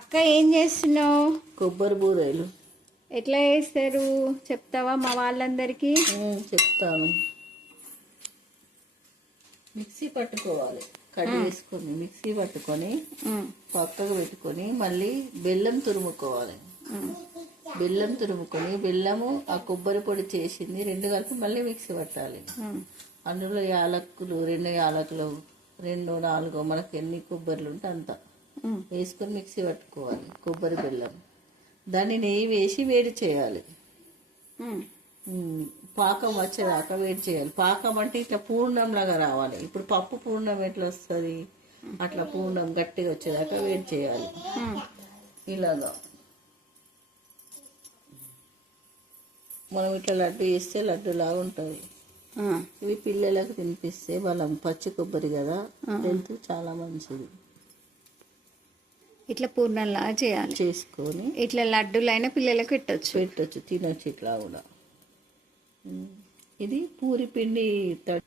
అక్క ఏం చేస్తున్నావు? కొబ్బరి బూరెలు. ఎట్లా చేస్తారు? చెప్తావా మా వాళ్ళందరికీ? చెప్తాను. మిక్సీ పట్టుకోవాలి. కట్ చేసుకొని మిక్సీ పట్టుకొని పక్కకు పెట్టుకొని మళ్ళీ బెల్లం తురుముకోవాలి. బెల్లం తురుముకొని బెల్లము ఆ కొబ్బరి పొడి చేసింది రెండు కలిపి మళ్ళీ మిక్సీ పట్టాలి. అందులో యాలకులు రెండు యాలకులు రెండు నాలుగు మనకి ఎన్ని కొబ్బరిలు ఉంటే అంత. వేసుకొని మిక్సీ పట్టుకోవాలి కొబ్బరి బెల్లం. దాన్ని నెయ్యి వేసి వేడి చేయాలి. పాకం వచ్చేదాకా వేడి చేయాలి. పాకం అంటే ఇట్లా పూర్ణంలాగా రావాలి. ఇప్పుడు పప్పు పూర్ణం ఎట్లా వస్తుంది? అట్లా పూర్ణం గట్టిగా వచ్చేదాకా వేడి చేయాలి. ఇలాగా. మనం ఇట్లా లడ్డు చేస్తే లడ్డు లాగా ఉంటుంది ఇవి పిల్లలకు తినిపిస్తే వాళ్ళ పచ్చి కొబ్బరి కదా హెల్త్ చాలా మంచిది. ఇట్లా పూర్ణంలా చేయాలి. చేసుకొని ఇట్లా లడ్డూలైన పిల్లలకు పెట్టొచ్చు. పెట్టొచ్చు తినొచ్చు ఇట్లా కూడా. ఇది పూరి పిండి తడి